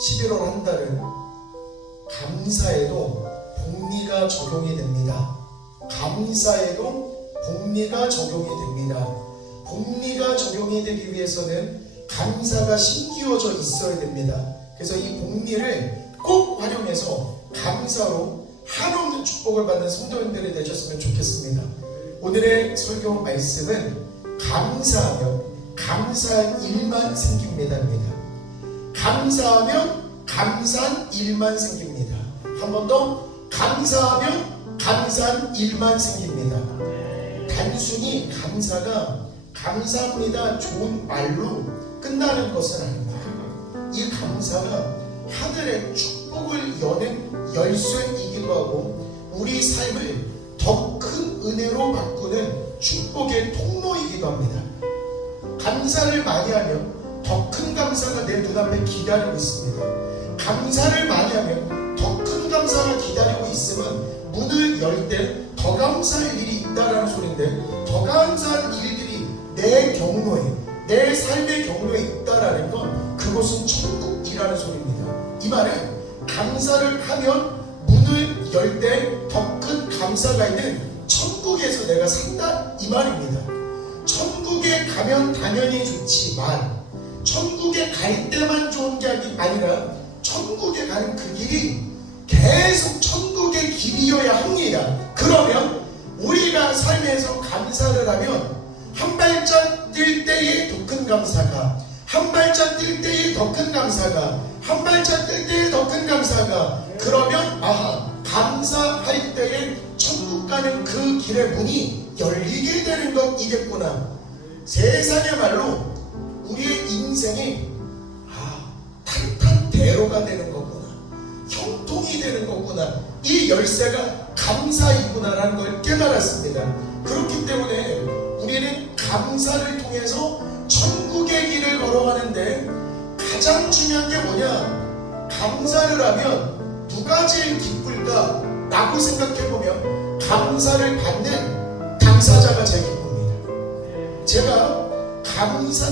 11월 한 달은 감사에도 복리가 적용이 됩니다. 감사에도 복리가 적용이 됩니다. 복리가 적용이 되기 위해서는 감사가 심기어져 있어야 됩니다. 그래서 이 복리를 꼭 활용해서 감사로 한없는 축복을 받는 성도님들이 되셨으면 좋겠습니다. 오늘의 설교 말씀은 감사하면 감사한 일만 생깁니다입니다. 감사하면 감사한 일만 생깁니다. 한 번 더, 감사하면 감사한 일만 생깁니다. 단순히 감사가 감사합니다 좋은 말로 끝나는 것은 아닙니다. 이 감사가 하늘의 축복을 여는 열쇠이기도 하고 우리 삶을 더 큰 은혜로 바꾸는 축복의 통로이기도 합니다. 감사를 많이 하면 더 큰 감사가 내 눈앞에 기다리고 있습니다. 감사를 많이 하면 더 큰 감사가 기다리고 있으면 문을 열 때 더 감사할 일이 있다라는 소리인데, 더 감사한 일들이 내 경로에, 내 삶의 경로에 있다라는 건 그것은 천국이라는 소리입니다. 이 말은 감사를 하면 문을 열 때 더 큰 감사가 있는 천국에서 내가 산다 이 말입니다. 천국에 가면 당연히 좋지만 천국에 갈 때만 좋은 게 아니라 천국에 가는 그 길이 계속 천국의 길이어야 합니다. 그러면 우리가 삶에서 감사를 하면 한 발짝 뛸 때의 더 큰 감사가, 한 발짝 뛸 때의 더 큰 감사가, 한 발짝 뛸 때의 더 큰 감사가, 그러면 감사할 때에 천국 가는 그 길의 문이 열리게 되는 것이겠구나. 세상의 말로 우리의 인생이 탄탄대로가 되는 거구나, 형통이 되는 거구나, 이 열쇠가 감사이구나라는 걸 깨달았습니다. 그렇기 때문에 우리는 감사를 통해서 천국의 길을 걸어가는데 가장 중요한 게 뭐냐? 감사를 하면 누가 제일 기쁠까? 라고 생각해보면 감사를 받는 당사자가 제일 기쁩니다. 제가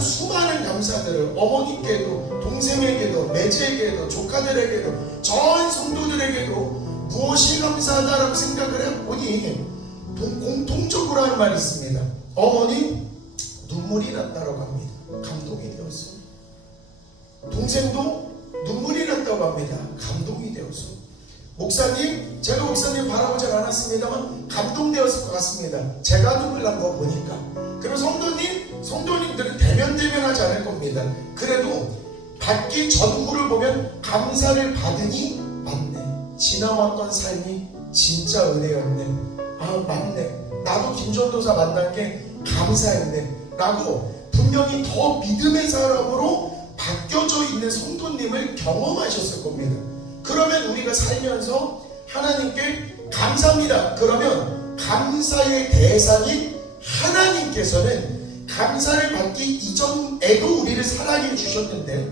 수많은 감사들을 어머니께도, 동생에게도, 매제에게도, 조카들에게도, 전 성도들에게도 무엇이 감사하다라고 생각을 해보니 공통적으로 하는 말이 있습니다. 어머니 눈물이 났다라고 합니다. 감동이 되었어. 동생도 눈물이 났다고 합니다. 감동이 되었어. 목사님, 제가 목사님 바라보지 않았습니다만 감동되었을 것 같습니다. 제가 눈물 난 거 보니까. 그리고 성도님들은 대면하지 않을 겁니다. 그래도 받기 전후를 보면 감사를 받으니 맞네, 지나왔던 삶이 진짜 은혜였네, 맞네, 나도 김전도사 만난 게 감사했네 라고 분명히 더 믿음의 사람으로 바뀌어져 있는 성도님을 경험하셨을 겁니다. 그러면 우리가 살면서 하나님께 감사합니다. 그러면 감사의 대상인 하나님께서는 감사를 받기 이전에도 우리를 사랑해 주셨는데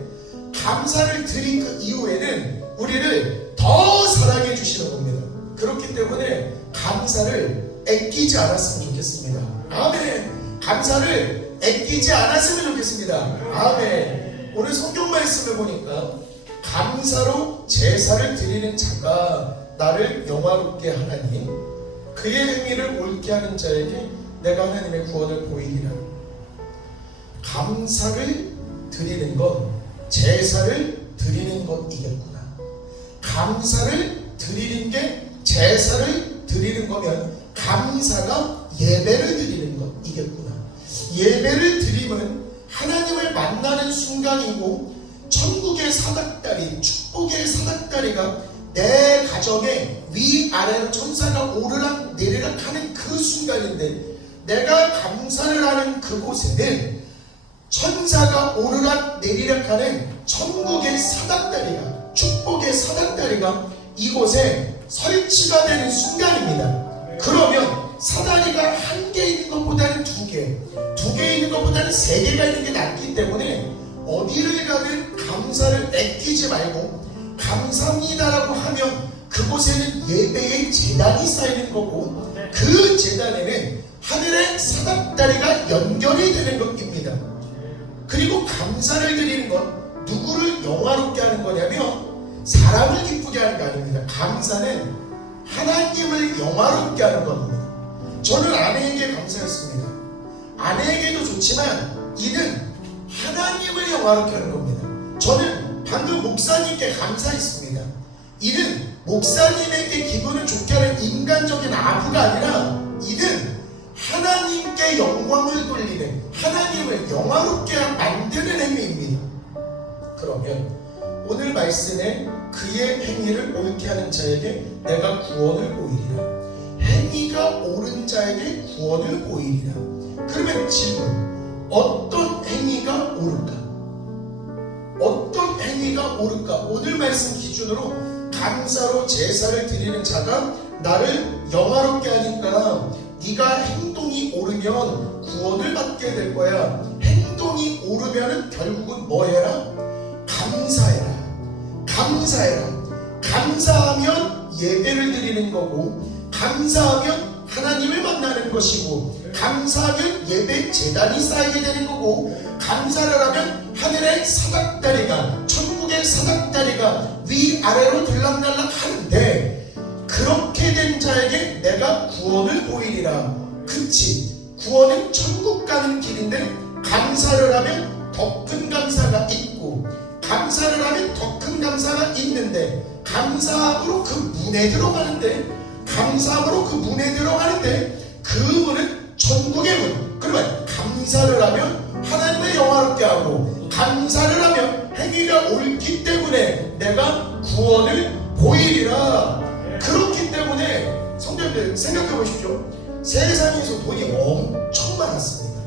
감사를 드린 그 이후에는 우리를 더 사랑해 주시는 겁니다. 그렇기 때문에 감사를 아끼지 않았으면 좋겠습니다. 아멘. 감사를 아끼지 않았으면 좋겠습니다. 아멘. 오늘 성경 말씀을 보니까 감사로 제사를 드리는 자가 나를 영화롭게 하나니 그의 행위를 옳게 하는 자에게 내가 하나님의 구원을 보이리라. 감사를 드리는 것, 제사를 드리는 것이겠구나. 감사를 드리는 게 제사를 드리는 거면 감사가 예배를 드리는 것이겠구나. 예배를 드림은 하나님을 만나는 순간이고 천국의 사닥다리, 축복의 사닥다리가 내 가정에 위아래로 천사가 오르락 내리락 하는 그 순간인데 내가 감사를 하는 그곳에는 천사가 오르락 내리락 하는 천국의 사닥다리가, 축복의 사닥다리가 이곳에 설치가 되는 순간입니다. 그러면 사다리가 한 개 있는 것보다는 두 개 있는 것보다는 세 개가 있는 게 낫기 때문에 어디를 가든 감사를 아끼지 말고 감사합니다라고 하면 그곳에는 예배의 제단이 쌓이는 거고 그 제단에는 하늘의 사닥다리가 연결이 되는 것입니다. 그리고 감사를 드리는 건 누구를 영화롭게 하는 거냐면 아닙니다. 감사는 하나님을 영화롭게 하는 겁니다. 저는 아내에게 감사했습니다. 아내에게도 좋지만 이는 하나님을 영화롭게 하는 겁니다. 저는 방금 목사님께 감사했습니다. 이는 목사님에게 기분을 좋게 하는 인간적인 아부가 아니라 이는 하나님께 영광을 돌리는, 하나님을 영화롭게 만드는 행위입니다. 그러면 오늘 말씀에 그의 행위를 옳게 하는 자에게 내가 구원을 보이리라. 행위가 옳은 자에게 구원을 보이리라. 그러면 질문, 어떤 행위가 옳을까? 어떤 행위가 옳을까? 오늘 말씀 기준으로 감사로 제사를 드리는 자가 나를 영화롭게 하니까 네가 행동이 옳으면 구원을 받게 될 거야. 행동이 옳으면 결국은 뭐 해라? 감사해라. 감사해라. 감사하면 예배를 드리는 거고, 감사하면 하나님을 만나는 것이고, 감사하면 예배 재단이 쌓이게 되는 거고, 감사를 하면 하늘의 사닥다리가, 천국의 사닥다리가 위아래로 들락날락 하는데, 그렇게 된 자에게 내가 구원을 보이리라. 그치, 구원은 천국 가는 길인데 감사를 하면 더 큰 감사가 있고, 감사를 하면 더 큰 감사가 있는데, 감사함으로 그 문에 들어가는데, 감사함으로 그 문에 들어가는데 그 문은 천국의 문. 그러면 감사를 하면 하나님을 영화롭게 하고, 감사를 하면 행위가 옳기 때문에 내가 구원을 보이리라. 그렇기 때문에 성도님들 생각해 보십시오. 세상에서 돈이 엄청 많았습니다.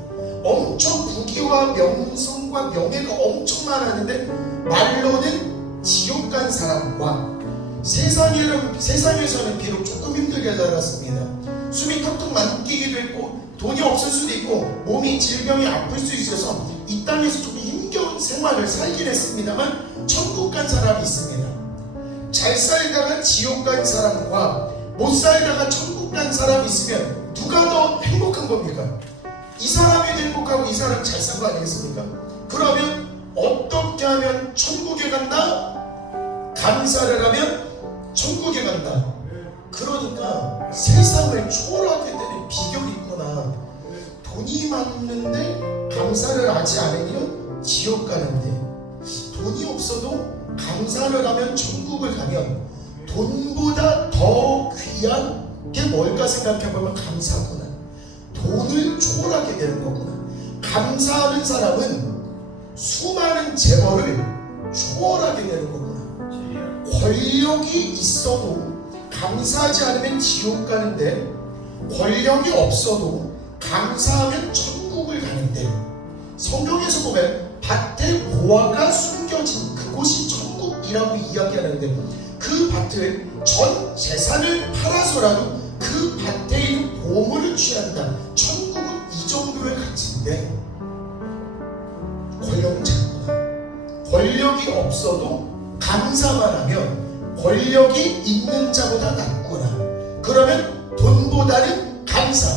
엄청 부귀와 명성과 명예가 엄청 많았는데 말로는 지옥 간 사람과 세상에서는 비록 조금 힘들게 살았습니다. 숨이 턱턱 막히기도 했고 돈이 없을 수도 있고 몸이 질병이 아플 수 있어서 이 땅에서 조금 힘겨운 생활을 살긴 했습니다만 천국 간 사람이 있습니다. 잘 살다가 지옥 간 사람과 못 살다가 천국 간 사람이 있으면 누가 더 행복한 겁니까? 이 사람이 행복하고 이 사람이 잘 산 거 아니겠습니까? 그러면 어떻게 하면 천국에 간다? 감사를 하면 천국에 간다. 그러니까 세상을 초월하게 되는 비결이 있구나. 돈이 많은데 감사를 하지 않으면 지옥 가는데, 돈이 없어도 감사를 하면 천국을 가면 돈보다 더 귀한 게 뭘까 생각해보면 감사구나. 돈을 초월하게 되는 거구나. 감사하는 사람은 수많은 재벌을 초월하게 되는 거구나. 권력이 있어도 감사하지 않으면 지옥 가는데, 권력이 없어도 감사하면 천국을 가는데, 성경에서 보면 밭에 보화가 숨겨진 그곳이 천국이라고 이야기하는데, 그 밭을 전 재산을 팔아서라도 그 밭에 있는 보물을 취한다. 천국은 이 정도의 가치인데 권력은 작구나. 권력이 없어도 감사만 하면 권력이 있는 자보다 낫구나. 그러면 돈보다는 감사,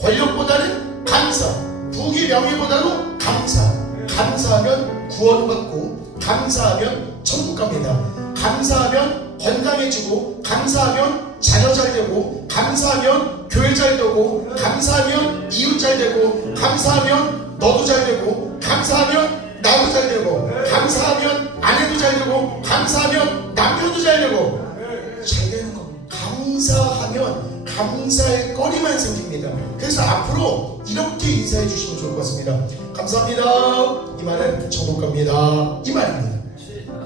권력보다는 감사, 부귀 명예보다도 감사. 감사하면 구원받고, 감사하면 천국 갑니다. 감사하면 건강해지고, 감사하면 자녀 잘 되고, 감사하면 교회 잘 되고, 감사하면 이웃 잘 되고, 감사하면 너도 잘 되고, 감사하면 나도 잘 되고, 감사하면 아내도 잘 되고, 감사하면 남편도 잘 되고, 잘 되는 겁니다. 감사하면 감사의 거리만 생깁니다. 그래서 앞으로 이렇게 인사해 주시면 좋을 것 같습니다. 감사합니다. 이 말은 천국 갑니다. 이 말입니다.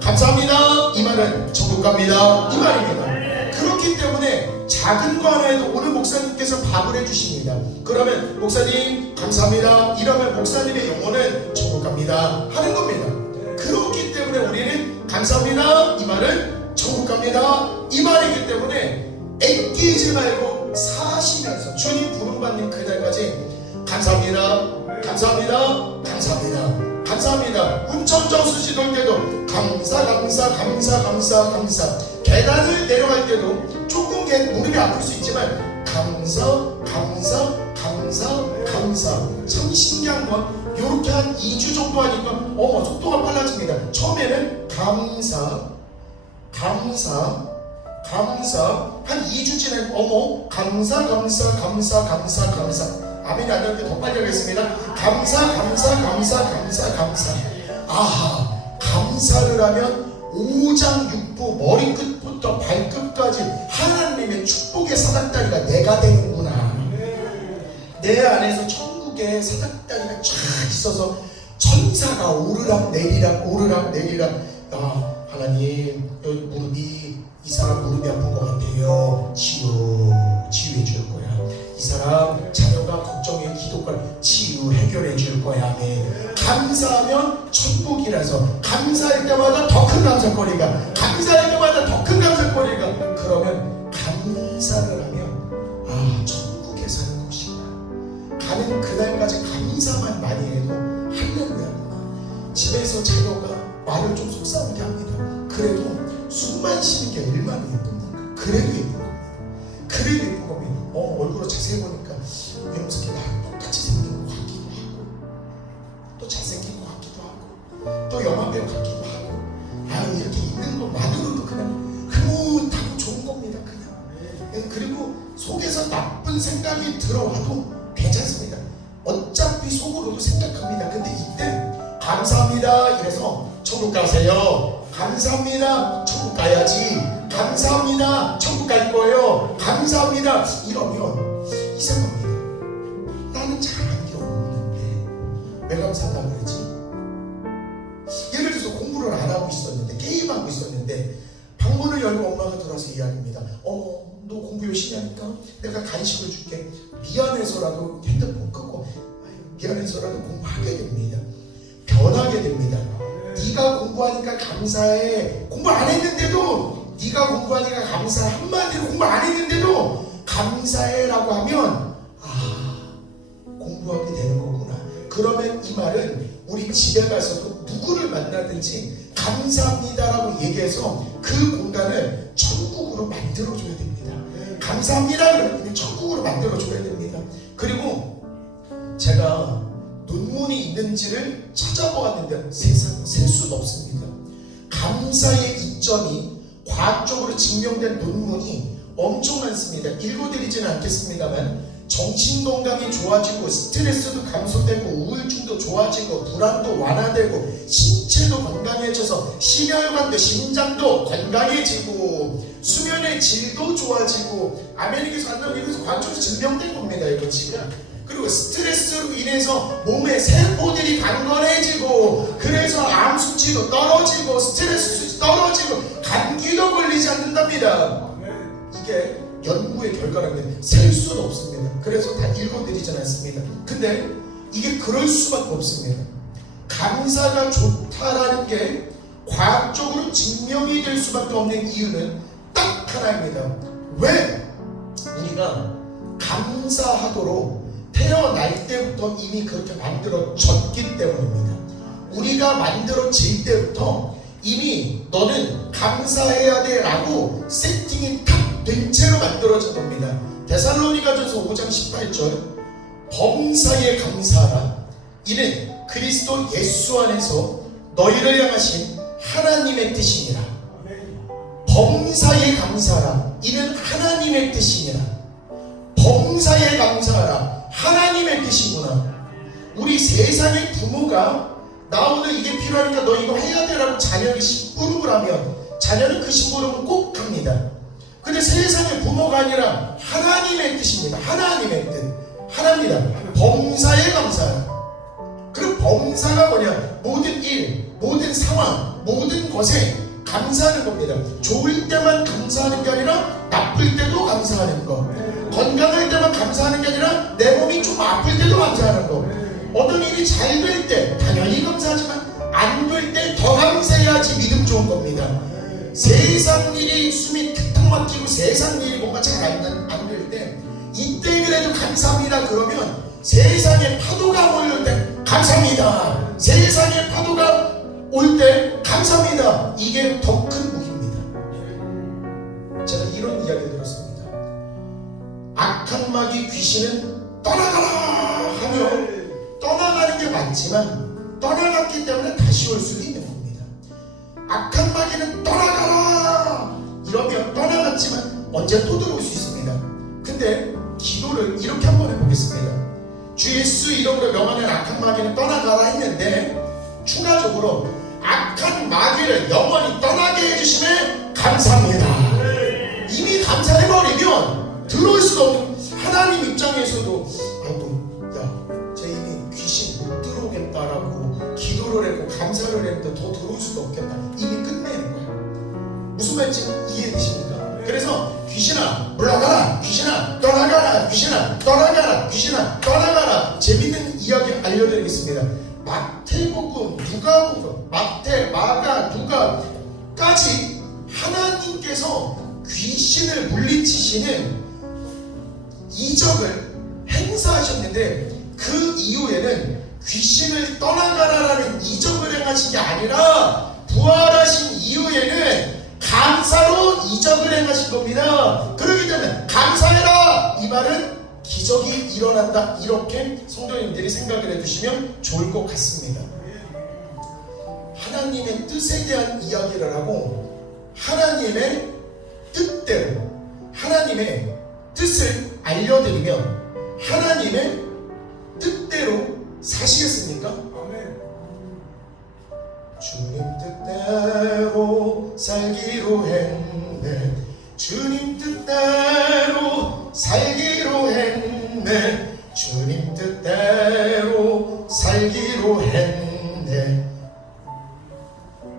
감사합니다. 이 말은 천국 갑니다. 이 말입니다. 그렇기 때문에 작은 거 하나에도 오늘 목사님께서 밥을 해주십니다. 그러면 목사님 감사합니다. 이러면 목사님의 영혼은 천국 갑니다 하는 겁니다. 그렇기 때문에 우리는 감사합니다. 이 말은 천국 갑니다. 이 말이기 때문에 애끼지 말고 사시면서 주님 부름받는 그날까지 감사합니다. 감사합니다. 감사합니다. 감사합니다. 운천저수지 돌 때도 감사. 계단을 내려갈 때도 조금 무릎이 아플 수 있지만 감사. 참 신기한 건 이렇게 한 2주 정도 하니까 속도가 빨라집니다. 처음에는 감사 감사. 한 2주 지나면 어머 감사. 아멘이 안 되는데 더 빨리 하겠습니다. 감사. 아하, 감사를 하면 오장육부 머리끝부터 발끝까지 하나님의 축복의 사닥다리가 내가 되는구나. 내 안에서 천국의 사닥다리가 쫙 있어서 천사가 오르락 내리락 하나님 여기 무릎이 이 사람 무릎이 아픈 것 같아요. 치유해 줄 거야. 이 사람 자녀가 걱정해 기도가 치유 해결해 줄 거야. 아멘. 감사하면 천국이라서 감사할 때마다 더 큰 감사거리가 그러면 감사를 하면 천국에 사는 것이다. 가는 그날까지 감사만 많이 해도 할렐루야구나. 집에서 자녀가 말을 좀 속상하게 합니다. 그래도 숨만 쉬는 게 얼마나 예쁩니까? 그래도 예쁜 겁니다. 얼굴을 자세히 보니까 이놈새끼 나랑 똑같이 생긴 것 같기도 하고 또 잘생긴 것 같기도 하고 또 영화배우 같기도 하고 이렇게 있는 것만으로도 그냥 흐뭇하고 좋은 겁니다. 그냥. 그리고 속에서 나쁜 생각이 들어와도 괜찮습니다. 어차피 속으로도 생각합니다. 근데 이때 감사합니다 이래서 천국 가세요. 감사합니다. 천국 가야지. 감사합니다. 천국 갈 거예요. 감사합니다. 이러면 이상합니다. 나는 잘한 게 없는데 왜 감사하다고 그러지? 예를 들어서 공부를 안 하고 있었는데 게임하고 있었는데 방문을 열고 엄마가 들어와서 이야기합니다. 너 공부 열심히 하니까 내가 간식을 줄게. 미안해서라도 핸드폰 끄고 미안해서라도 공부하게 됩니다. 변하게 됩니다. 네가 공부하니까 감사해. 공부 안 했는데도 네가 공부하니까 감사해. 한마디로 공부 안 했는데도 감사해라고 하면 공부하게 되는 거구나. 그러면 이 말은 우리 집에 가서도 누구를 만나든지 감사합니다라고 얘기해서 그 공간을 천국으로 만들어줘야 됩니다. 감사합니다 그러면 천국으로 만들어줘야 됩니다. 그리고 제가 논문이 있는지를 찾아보았는데 세상에 셀 수가 없습니다. 감사의 이점이 과학적으로 증명된 논문이 엄청 많습니다. 읽어드리지는 않겠습니다만 정신건강이 좋아지고 스트레스도 감소되고 우울증도 좋아지고 불안도 완화되고 신체도 건강해져서 심혈관도 심장도 건강해지고 수면의 질도 좋아지고 아메리카에서 한다고 이것은 과학적으로 증명된 겁니다. 이거 지금. 그리고 스트레스로 인해서 몸의 세포들이 강건해지고 그래서 암 수치도 떨어지고 스트레스 수치 떨어지고 감기도 걸리지 않는답니다. 이게 연구의 결과라면 셀 수는 없습니다. 그래서 다 읽어드리지 않습니다. 근데 이게 그럴 수밖에 없습니다. 감사가 좋다라는 게 과학적으로 증명이 될 수밖에 없는 이유는 딱 하나입니다. 왜? 우리가 감사하도록 태어날 때부터 이미 그렇게 만들어졌기 때문입니다. 우리가 만들어질 때부터 이미 너는 감사해야 돼 라고 세팅이 탁 된 채로 만들어진 겁니다. 데살로니가전서 5장 18절 범사에 감사하라. 이는 그리스도 예수 안에서 너희를 향하신 하나님의 뜻이니라. 범사에 감사하라. 이는 하나님의 뜻이니라. 범사에 감사하라. 하나님의 뜻이구나. 우리 세상의 부모가 나 오늘 이게 필요하니까 너 이거 해야 돼라고 자녀에게 심부름을 하면 자녀는 그 심부름을 꼭 합니다. 근데 세상의 부모가 아니라 하나님의 뜻입니다. 하나님의 뜻. 하나입니다. 범사에 감사하라. 그리고 범사가 뭐냐? 모든 일, 모든 상황, 모든 것에 감사하는 겁니다. 좋을 때만 감사하는 게 아니라 나쁠 때도 감사하는 거. 건강할 때만 감사하는 게 아니라 내 몸이 좀 아플 때도 감사하는 거. 어떤 일이 잘 될 때 당연히 감사하지만 안 될 때 더 감사해야지 믿음 좋은 겁니다. 세상 일이 숨이 탁탁 막히고 세상 일이 뭔가 잘 안 될 때 이때 그래도 감사합니다 그러면 세상에 파도가 몰릴 때 감사합니다. 세상에 파도가 올 때 감사합니다. 이게 더 큰 무기입니다. 제가 이런 이야기 들었습니다. 악한 마귀 귀신은 떠나가라 하면 떠나가는 게 맞지만 떠나갔기 때문에 다시 올 수도 있는 겁니다. 악한 마귀는 떠나가라 이러면 떠나갔지 언제 또 들어올 수 있습니다. 근데 기도를 이렇게 한번 해보겠습니다. 주 예수 이름으로 명하는 악한 마귀는 떠나가라 했는데 추가적으로 악한 마귀를 영원히 떠나게 해주심에 감사합니다. 이미 감사해버리면 들어올 수도 없는, 하나님 입장에서도 아이고 야쟤 이미 귀신 못 들어오겠다라고 기도를 했고 감사를 했는데 더 들어올 수도 없겠다, 이미 끝내는 거야. 무슨 말인지 이해되십니까? 그래서 귀신아 물러가라, 귀신아 떠나가라, 귀신아 떠나가라, 귀신아 떠나가라. 재밌는 이야기 알려드리겠습니다. 마태복음, 누가복음, 마태, 마가, 누가까지 하나님께서 귀신을 물리치시는 이적을 행사하셨는데 그 이후에는 귀신을 떠나가라라는 이적을 행하신 게 아니라 부활하신 이후에는 감사로 이적을 행하신 겁니다. 그렇기 때문에 감사해라, 이 말은 기적이 일어난다, 이렇게 성도님들이 생각을 해주시면 좋을 것 같습니다. 하나님의 뜻에 대한 이야기를 하고 하나님의 뜻대로 하나님의 뜻을 알려드리면 하나님의 뜻대로 사시겠습니까? 주님 뜻대로 살기로 했네, 주님 뜻대로 살기로 했네, 주님 뜻대로 살기로 했네,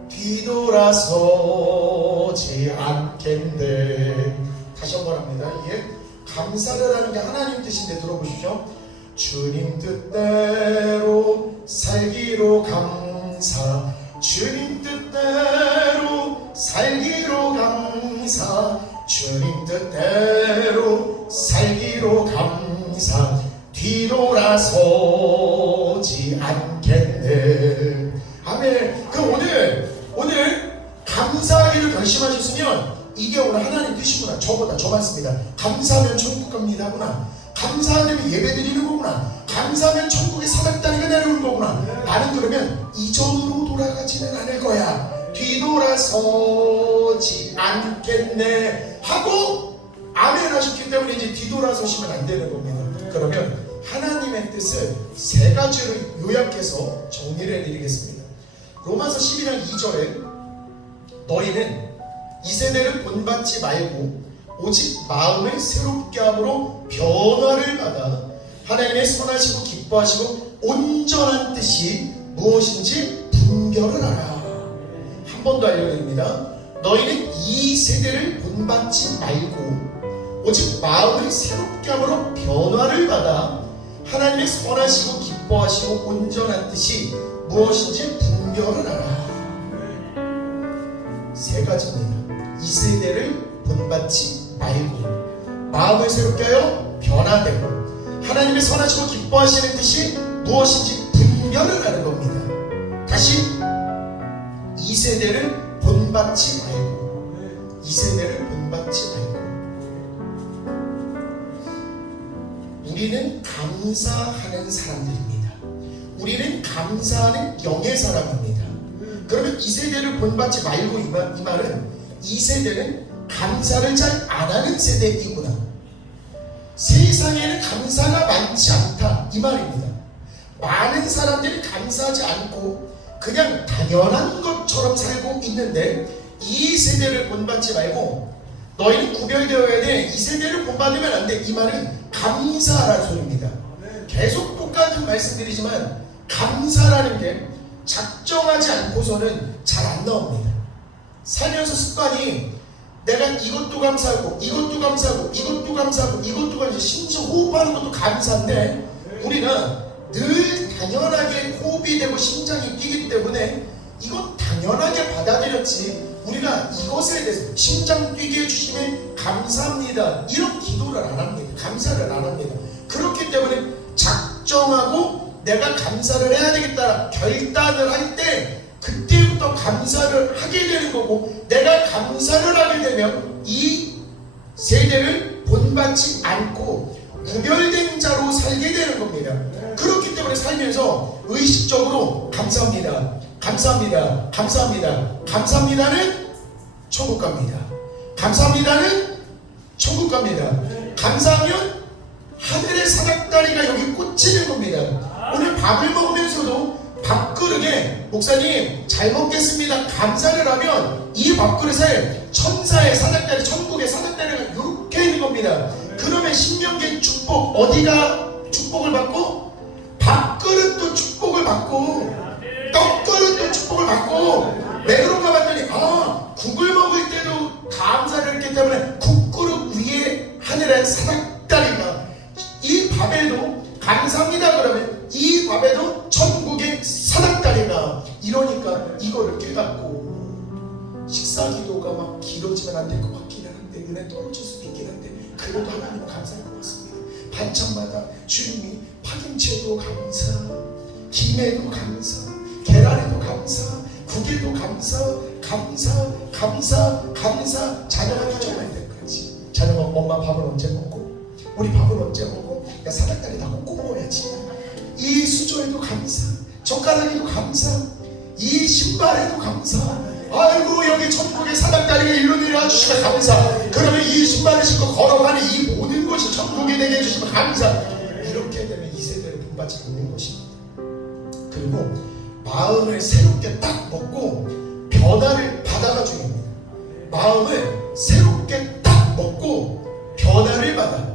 뒤돌아서지 않겠네. 다시 한번 합니다. 이게 감사를 하는 게 하나님 뜻인데 들어보십시오. 주님 뜻대로 살기로 감사, 주님 뜻대로 살기로 감사, 주님 뜻대로 살기로 감사, 뒤돌아서지 않겠네. 아멘. 그럼 오늘 감사하기를 결심하셨으면 이게 오늘 하나님 뜻이구나. 저보다 저 많습니다. 감사하면 천국 갑니다 구나, 감사하면 예배 드리는 거구나, 감사하면 천국의 사닥다리가 내려오는 거구나. 나는 그러면 이전으로 돌아가지는 않을 거야, 뒤돌아서지 않겠네 하고 아멘 하셨기 때문에 이제 뒤돌아서시면 안 되는 겁니다. 그러면 하나님의 뜻을 세 가지로 요약해서 정리를 해드리겠습니다. 로마서 12장 2절에 너희는 이 세대를 본받지 말고 오직 마음을 새롭게 함으로 변화를 받아 하나님의 선하시고 기뻐하시고 온전한 뜻이 무엇인지 분별을 하라. 한 번 더 알려드립니다. 너희는 이 세대를 본받지 말고 오직 마음을 새롭게 함으로 변화를 받아 하나님의 선하시고 기뻐하시고 온전한 뜻이 무엇인지 분별을 하라. 세 가지입니다. 이 세대를 본받지 말고 마음을 새롭게 하여 변화되고 하나님의 선하시고 기뻐하시는 뜻이 무엇인지 분별을 하는 겁니다. 다시 이 세대를 본받지 말고, 이 세대를 본받지 말고. 우리는 감사하는 사람들입니다. 우리는 감사하는 영의 사람입니다. 그러면 이 세대를 본받지 말고, 이 말은 이 세대는 감사를 잘 안 하는 세대이구나, 세상에는 감사가 많지 않다, 이 말입니다. 많은 사람들이 감사하지 않고 그냥 당연한 것처럼 살고 있는데 이 세대를 본받지 말고 너희는 구별되어야 돼, 이 세대를 본받으면 안 돼, 이 말은 감사라는 소리입니다. 계속 똑같은 말씀드리지만 감사라는 게 작정하지 않고서는 잘 안 나옵니다. 살면서 습관이 내가 이것도 감사하고 이것도 감사하고 이것도 감사하고 이것도 감사하고 심지어 호흡하는 것도 감사인데 우리는 늘 당연하게 호흡이 되고 심장이 뛰기 때문에 이건 당연하게 받아들였지, 우리가 이것에 대해서 심장 뛰게 해주시면 감사합니다, 이런 기도를 안 합니다. 감사를 안 합니다. 그렇기 때문에 작정하고 내가 감사를 해야 되겠다 결단을 할 때 그때부터 감사를 하게 되는 거고, 내가 감사를 하게 되면 이 세대를 본받지 않고 구별된 자로 살게 되는 겁니다. 그렇기 때문에 살면서 의식적으로 감사합니다, 감사합니다, 감사합니다, 감사합니다는 천국 갑니다, 감사합니다는 천국 갑니다. 감사하면 하늘의 사닥다리가 여기 꽂히는 겁니다. 오늘 밥을 먹으면서도 밥그릇에 목사님 잘 먹겠습니다 감사를 하면 이 밥그릇에 천사의 사닥다리, 천국의 사닥다리가 이렇게 있는 겁니다. 그러면 신명기의 축복, 어디가 축복을 받고 밥그릇도 축복을 받고 떡그릇도 축복을 받고 왜 그런가 봤더니 국을 먹을 때도 감사를 했기 때문에 국그릇 위에 하늘의 사닥다리가, 이 밥에도 감사합니다 그러면 이 밥에도 천국의 사닥다리가, 이러니까 이거를 깨닫고 식사 기도가 막 길어지면 안 될 것 같기는 한데 은혜 떨어질 수도 있긴 한데 그래도 하나님은 감사할 것 같습니다. 반찬마다 주님이 파김치에도 감사, 김에도 감사, 계란에도 감사, 국에도 감사, 감사, 감사, 감사. 자녀가 기절할 때까지. 자녀가 엄마 밥을 언제 먹고 우리 밥을 언제 먹고 야 사닥다리 다 꽂고 먹어야지. 이 수저에도 감사, 젓가락에도 감사, 이 신발에도 감사. 아이고 여기 천국의 사닥다리가 일로 내려와 주시면 감사. 그러면 이 신발을 신고 걸어가는 이 모든 것이 천국이 되게 해주시면 감사. 이렇게 되면 이 세대를 본받지 않는 것입니다. 그리고 마음을 새롭게 딱 먹고 변화를 받아가지고 합니다. 마음을 새롭게 딱 먹고 변화를 받아.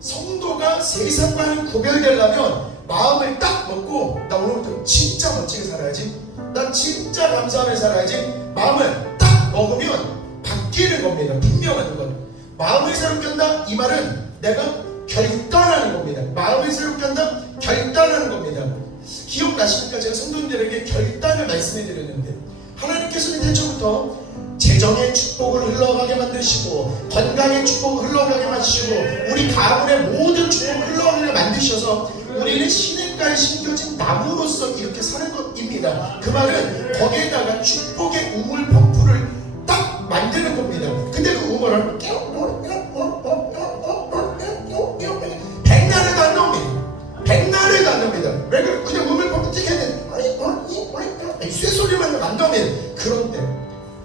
성도가 세상과는 구별되려면 마음을 딱 먹고 나 오늘부터 진짜 멋지게 살아야지, 나 진짜 감사하며 살아야지, 마음을 딱 먹으면 바뀌는 겁니다. 분명한 것. 마음을 새롭게 한다 이 말은 내가 결단하는 겁니다. 마음을 새롭게 한다, 결단하는 겁니다. 기억나십니까? 제가 성도님들에게 결단을 말씀해 드렸는데 하나님께서는 태초부터 재정의 축복을 흘러가게 만드시고 건강의 축복을 흘러가게 만드시고 우리 가문의 모든 축복을 흘러가게 만드셔서 우리는 시냇가에 심겨진 나무로서 이렇게 사는 것입니다. 그 말은 거기에다가 축복의 우물 펌프를 딱 만드는 겁니다. 근데 그 우물을 백날에도 안 나옵니다. 백날에도 안 나옵니다. 왜 그래? 그냥 우물 펌프 찍혀야 쇠소리만 안 나옵니다. 그런데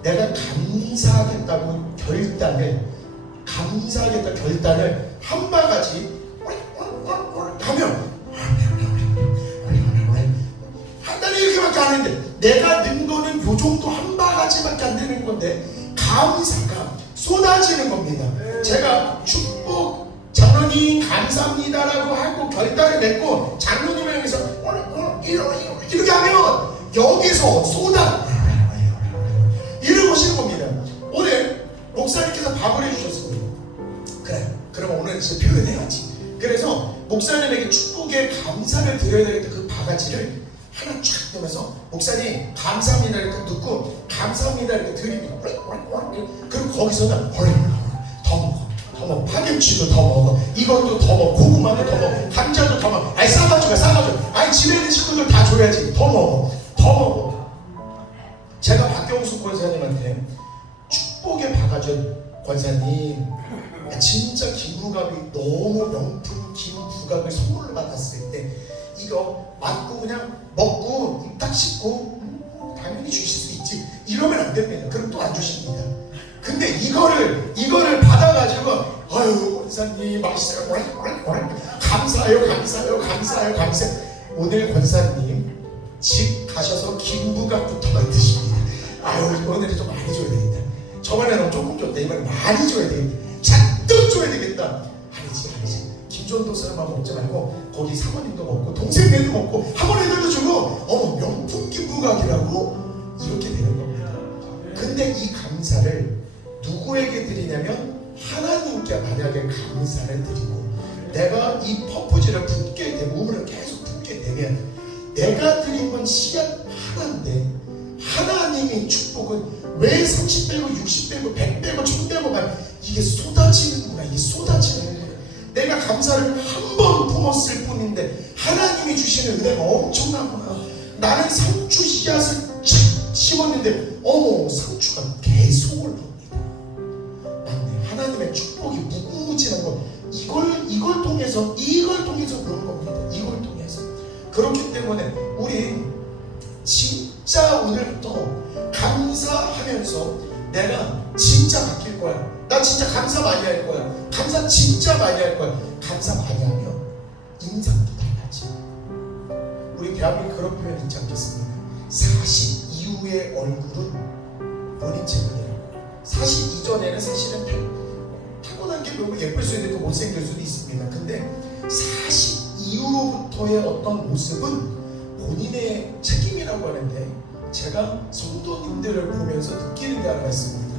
내가 감사하겠다고 결단을 한 바가지 하면 한 달에 이렇게밖에 안 하는데 내가 는 거는 요 정도 한 바가지밖에 안 되는 건데 감사가 쏟아지는 겁니다. 제가 축복 장로님 감사합니다라고 하고 결단을 냈고 장로님을 향해서 이렇게 하면 여기서 이러고 오시는 겁니다. 오늘 목사님께서 밥을 해주셨습니다. 그래, 그러면 오늘 진짜 표현해야지. 그래서 목사님에게 축복의 감사를 드려야 되겠다. 그 바가지를 하나 쫙 넣으면서 목사님 감사합니다 이렇게 넣고 감사합니다 이렇게 드립니다. 그럼 거기서는 더 먹어, 파김치도 더 먹어, 이것도 더 먹어, 고구마도 더 먹어, 감자도 더 먹어. 아니 싸가지고 집에 있는 식구들 다 줘야지. 더 먹어. 제가 박경수 권사님한테 축복의 바가지, 권사님 진짜 김부각이 너무 명품 김부각을 선물로 받았을 때 이거 맞고 그냥 먹고 딱 씹고 당연히 주실 수 있지 이러면 안 됩니다. 그럼 또 안 주십니다. 근데 이거를 받아가지고 아유 권사님 맛있어요, 감사해요. 오늘 권사님 집 가셔서 김부각부터 만드십니다. 아유 오늘은 좀 많이 줘야 되겠다. 저번에는 조금 줬다, 이번엔 많이 줘야 되겠다. 잔뜩 줘야 되겠다. 아니지. 김전도 사람만 먹지 말고 거기 사모님도 먹고 동생들도 먹고 학원애들도 주고 명품 김부각이라고 이렇게 되는 겁니다. 근데 이 감사를 누구에게 드리냐면 하나님께 만약에 감사를 드리고 내가 이 퍼포즈를 붓게 되고 우물을 계속 붓게 되면 내가 드린 건 씨앗 하나인데 하나님의 축복은 왜 30배고 60배고 100배고 1000배고 막 이게 쏟아지는구나. 내가 감사를 한 번 품었을 뿐인데 하나님이 주시는 은혜가 엄청나구나. 나는 상추 씨앗을 심었는데 상추가 계속 올라옵니다. 맞네. 하나님의 축복이 무궁무진한 건 이걸 통해서 그런 겁니다. 이걸 통해서. 그렇기 때문에 우리 진짜 오늘부터 감사하면서 내가 진짜 바뀔 거야. 나 진짜 감사 많이 할 거야. 감사 진짜 많이 할 거야. 감사 많이 하면 인상도 달라지. 우리 대한민국 그런 표현 있지 않겠습니까? 40 이후의 얼굴은 본인 책임이라고. 40 이전에는 사실은 타고난 게 너무 예쁠 수도 있고 못생길 수도 있습니다. 근데 40 이후로부터의 어떤 모습은 본인의 책임이라고 하는데, 제가 성도님들을 보면서 느끼는 게 하나 있습니다.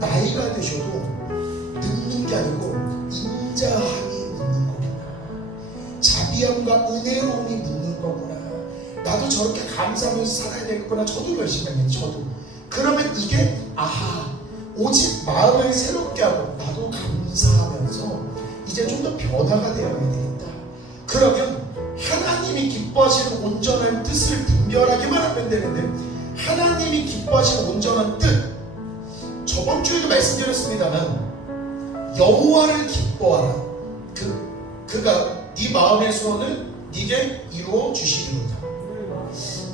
나이가 드셔도 늙는 게 아니고 인자함이 묻는 거구나. 자비함과 은혜로움이 묻는 거구나. 나도 저렇게 감사하면서 살아야 되겠구나. 저도 열심히 하면 저도. 그러면 이게 오직 마음을 새롭게 하고 나도 감사하면서 이제 좀 더 변화가 되어야 되겠다. 그러면 하나님이 기뻐하시는 온전한 뜻을 분별하기만 하면 되는데, 하나님이 기뻐하시는 온전한 뜻, 저번 주에도 말씀드렸습니다만 여호와를 기뻐하라. 그가 네 마음의 소원을 네게 이루어 주시리로다.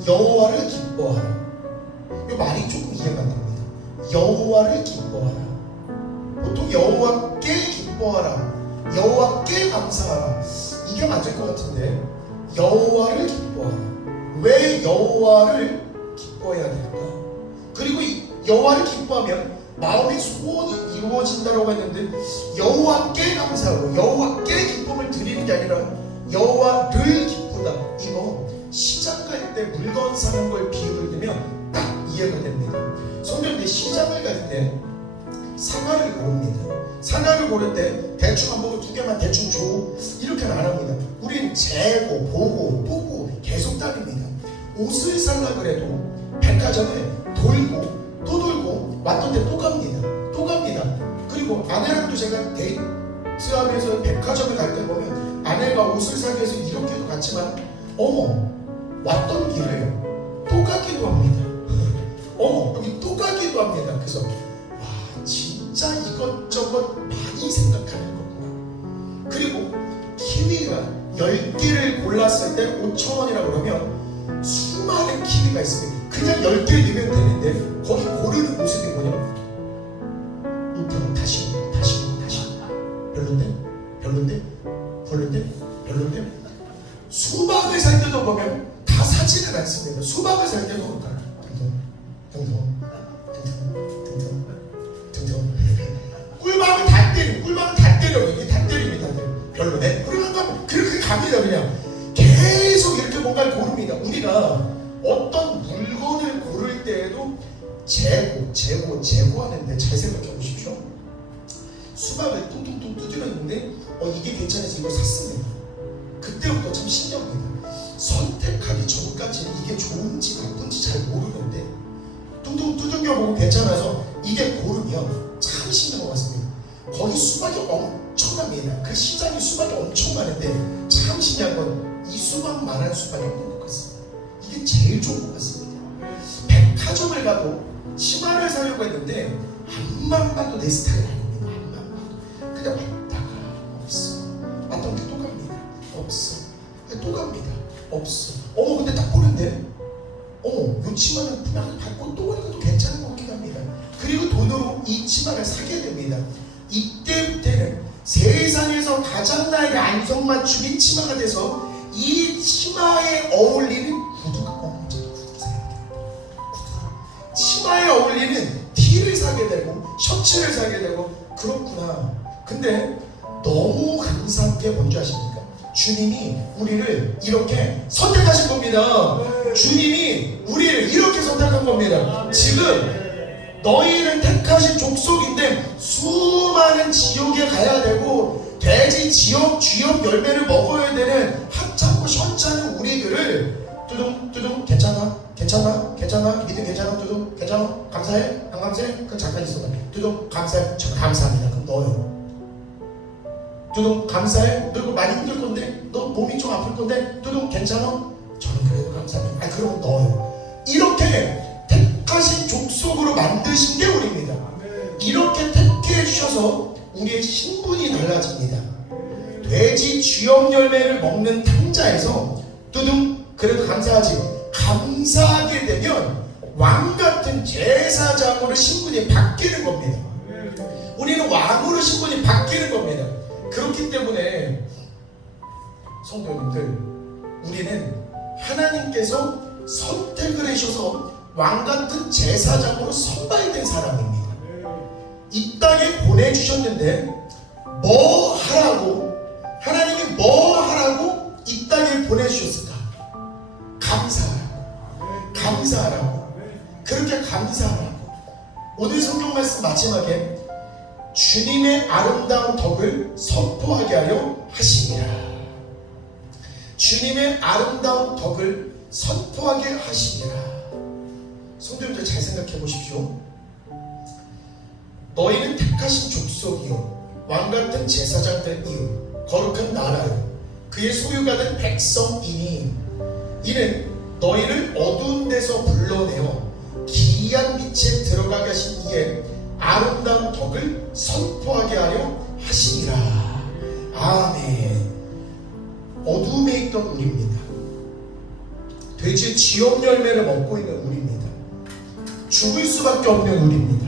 여호와를 기뻐하라. 이 말이 조금 이해가 안 됩니다. 여호와를 기뻐하라. 보통 여호와께 기뻐하라, 여호와께 감사하라, 이게 맞을 것 같은데, 여호와를 기뻐하라. 왜 여호와를 기뻐해야 될까? 그리고 여호와를 기뻐하면 마음의 소원이 이루어진다고 했는데, 여호와께 감사하고 여호와께 기쁨을 드리는 게 아니라 여호와를 기쁘다. 이거 시장 갈 때 물건 사는 걸 비유를 들면 딱 이해가 됩니다. 성도님들, 시장을 갈 때 사과를 고릅니다. 사과를 고를 때 대충 안 보고 2개만 대충 줘, 이렇게는 안 합니다. 우린 재고 보고 계속 다닙니다. 옷을 살라 그래도 백화점에 돌고 또 돌고 왔던 데 또 갑니다. 그리고 아내랑도 제가 데이트하면서 백화점에 갈 때 보면 아내가 옷을 사기 위해서 이렇게도 갔지만 왔던 길을 또 가기도 합니다. 여기 또 가기도 합니다. 그래서 와, 진짜 이것저것 많이 생각하는 거구나. 그리고 키위가 10개를 골랐을 때 5,000원이라고 그러면 수많은 키위가 있습니다. 그냥 10개 넣으면 되는데 거기 고르는 모습이 뭐냐? 인터넷 다시 별론데 수박을 살 때도 보면 다 사지는 않습니다. 수박을 살 때도 등등 꿀밤을 다 때려 이게 다 때립니다. 별로네. 그러면 그렇게 갑니다. 그냥 계속 이렇게 뭔가를 고릅니다. 우리가 어떤 물건을 고를 때에도 재고하는데 잘 생각해 보십시오. 수박을 뚱뚱뚱 두드렸는데 이게 괜찮아서 이걸 샀습니다. 그때부터 참 신기합니다. 선택하기 전까지는 이게 좋은지 나쁜지 잘 모르는데 뚱뚱 두들겨보고 괜찮아서 이게 고르면 참 신기한 것 같습니다. 거기 수박이 엄청납니다. 그 시장에 수박이 엄청 많은데 참 신기한 건 이 수박만한 수박이 없는 것 같습니다. 이게 제일 좋은 것 같습니다. 백화점을 가도 치마를 사려고 했는데 앞만 봐도 내 스타일이 아닙니다. 앞만 봐도 그냥 왔다가 없어, 왔던 게 또 갑니다. 없어, 또 갑니다. 없어. 근데 딱 보는데 요 치마는 그냥 받고 또 가니까 또 괜찮은 것 같긴 합니다. 그리고 돈으로 이 치마를 사게 됩니다. 이때부터는 세상에서 가장 나에게 안성맞춤인 치마가 돼서 이 치마에 어울리는 구두가 치마에 어울리는 티를 사게 되고 셔츠를 사게 되고 그렇구나. 근데 너무 감사한 게 뭔지 아십니까? 주님이 우리를 이렇게 선택하신 겁니다. 주님이 우리를 이렇게 선택한 겁니다. 지금 너희는 택하신 족속인데 수많은 지옥에 가야 되고 돼지 주엽 열매를 먹어야 되는 합창고 현찮은 우리들을 뚜둥 괜찮아 믿음 괜찮아 뚜둥 괜찮아 감사해 안 감사해? 그럼 잠깐 있어봐. 뚜둥 감사해. 저 감사합니다. 그럼 너요. 뚜둥 감사해. 너 많이 힘들 건데 너 몸이 좀 아플 건데 뚜둥 괜찮아? 저는 그래도 감사합니다. 그럼 너요. 이렇게 택하신 족속으로 만드신 게 우리입니다. 이렇게 택해 주셔서 우리의 신분이 달라집니다. 돼지 주엽 열매를 먹는 탕자에서 뚜둥 그래도 감사하지. 감사하게 되면 왕 같은 제사장으로 신분이 바뀌는 겁니다. 우리는 왕으로 신분이 바뀌는 겁니다. 그렇기 때문에 성도님들, 우리는 하나님께서 선택을 해주셔서 왕 같은 제사장으로 선발된 사람입니다. 이 땅에 보내주셨는데 뭐 하라고, 하나님이 뭐 하라고 이 땅에 보내주셨을까? 감사하라고. 그렇게 감사하라고. 오늘 성경 말씀 마지막에 주님의 아름다운 덕을 선포하게 하려 하시니라. 주님의 아름다운 덕을 선포하게 하시니라. 성도님들 잘 생각해 보십시오. 너희는 택하신 족속이요 왕같은 제사장들이요 거룩한 나라요 그의 소유가 된 백성이니 이는 너희를 어두운 데서 불러내어 기이한 빛에 들어가게 하신 이의 아름다운 덕을 선포하게 하려 하시니라. 아멘. 어둠에 있던 우리입니다. 돼지 지옥 열매를 먹고 있는 우리입니다. 죽을 수밖에 없는 우리입니다.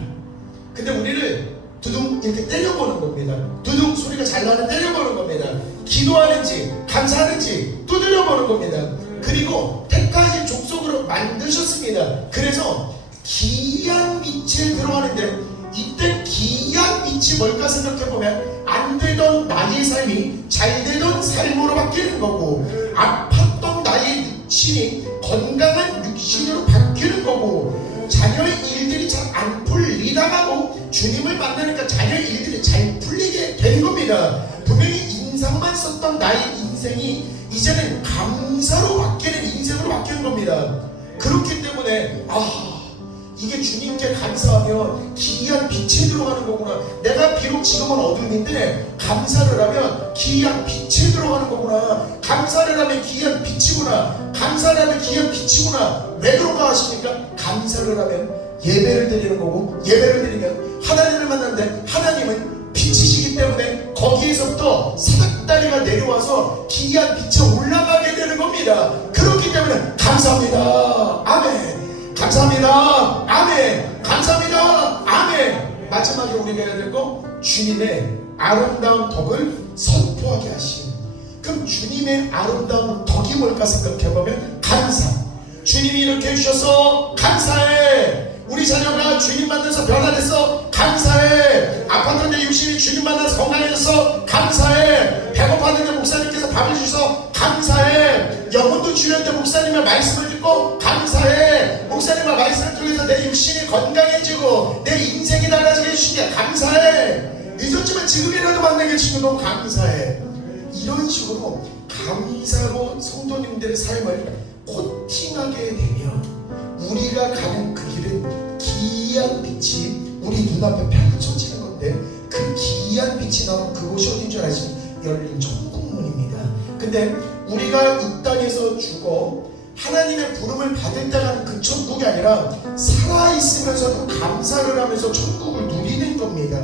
근데 우리를 두둥 이렇게 때려보는 겁니다. 두둥 소리가 잘 나는 때려보는 겁니다. 기도하는지 감사하는지 두드려보는 겁니다. 그리고 택하신 족속으로 만드셨습니다. 그래서 기이한 빛에 들어가는데 이때 기이한 빛이 뭘까 생각해보면 안 되던 나의 삶이 잘 되던 삶으로 바뀌는 거고 아팠던 나의 육신이 건강한 육신으로 바뀌는 거고 자녀의 일들이 잘 안 풀리다가도 주님을 만나니까 자녀의 일들이 잘 풀리게 된 겁니다. 분명히 인상만 썼던 나의 인생이 이제는 감사로 바뀌는 인생으로 바뀌는 겁니다. 그렇기 때문에 이게 주님께 감사하면 기이한 빛에 들어가는 거구나. 내가 비록 지금은 어둠인데 감사를 하면 기이한 빛에 들어가는 거구나. 감사를 하면 기이한 빛이구나. 감사를 하면 기이한 빛이구나. 왜 그런가 하십니까? 감사를 하면 예배를 드리는 거고 예배를 드리면 하나님을 만나는데 하나님은 빛이시기 때문에 거기에서부터 사닥다리가 내려와서 기이한 빛에 올라가게 되는 겁니다. 그렇기 때문에 감사합니다. 아멘. 감사합니다. 아멘. 감사합니다. 아멘. 마지막에 우리가 해야 될 거 주님의 아름다운 덕을 선포하게 하시는. 그럼 주님의 아름다운 덕이 뭘까 생각해보면 감사. 주님이 이렇게 해주셔서 감사해. 우리 자녀가 주님 만나서 변화됐어. 감사해. 아팠던 내 육신이 주님 만나서 건강해졌어. 감사해. 배고팠는데 목사님께서 밥을 주셔서 감사해. 영혼도 주는데 목사님의 말씀을 듣고 감사해. 목사님의 말씀을 통해서 내 육신이 건강해지고 내 인생이 달라지게 해주시니 감사해. 늦었지만 지금이라도 만나게 해주시니 너무 감사해. 이런 식으로 감사로 성도님들의 삶을 코팅하게 되면 우리가 가는 그 길은 기이한 빛이 우리 눈앞에 펼쳐지는 건데 그 기이한 빛이 나오는 그곳이 어딘 줄 아시면 열린 천국문입니다. 근데 우리가 이 땅에서 죽어 하나님의 부름을 받을 때 가는 그 천국이 아니라 살아있으면서도 감사를 하면서 천국을 누리는 겁니다.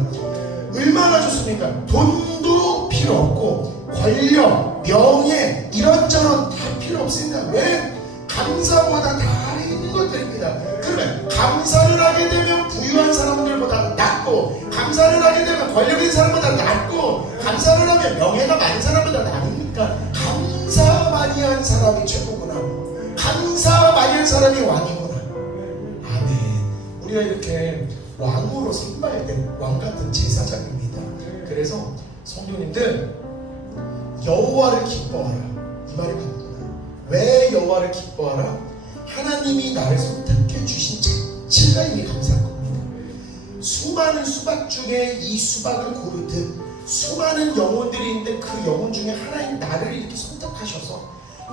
얼마나 좋습니까? 돈도 필요 없고 권력, 명예 이런저런 다 필요 없습니다. 왜? 감사보다 다른 있는 것들입니다. 그러면 감사를 하게 되면 부유한 사람들보다 낫고 감사를 하게 되면 권력 있는 사람보다 낫고 감사를 하면 명예가 많은 사람보다 나니까 감사 많이 한 사람이 최고구나. 감사 많이 한 사람이 왕이구나. 아멘. 우리가 이렇게 왕으로 선발된 왕같은 제사장입니다. 그래서 성도님들 여호와를 기뻐하라. 이 말이 맞구나. 왜 여호와를 기뻐하라? 하나님이 나를 선택해 주신 자체가 이미 감사한 겁니다. 수많은 수박 중에 이 수박을 고르듯 수많은 영혼들이 있는데 그 영혼 중에 하나님 나를 이렇게 선택하셔서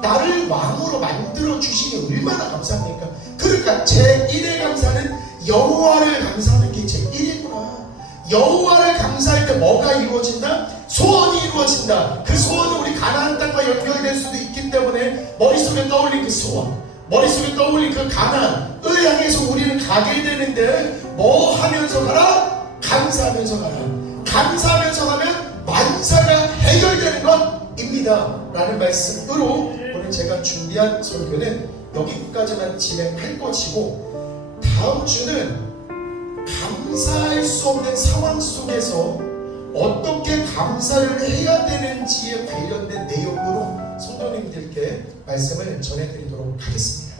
나를 왕으로 만들어 주시니 얼마나 감사합니까? 그러니까 제1의 감사는 여호와를 감사하는 게 제1이구나. 여호와를 감사할 때 뭐가 이루어진다? 소원이 이루어진다. 그 소원은 우리 가나안 땅과 연결될 수도 있기 때문에 머릿속에 떠올린 그 소원, 머릿속에 떠올린 그 가나안을 향해서 우리는 가게 되는데 뭐 하면서 가라? 감사하면서 가라. 감사하면서 가면 만사가 해결되는 것입니다 라는 말씀으로 오늘 제가 준비한 설교는 여기까지만 진행할 것이고 다음 주는 감사할 수 없는 상황 속에서 어떻게 감사를 해야 되는지에 관련된 내용으로 성도님들께 말씀을 전해드리도록 하겠습니다.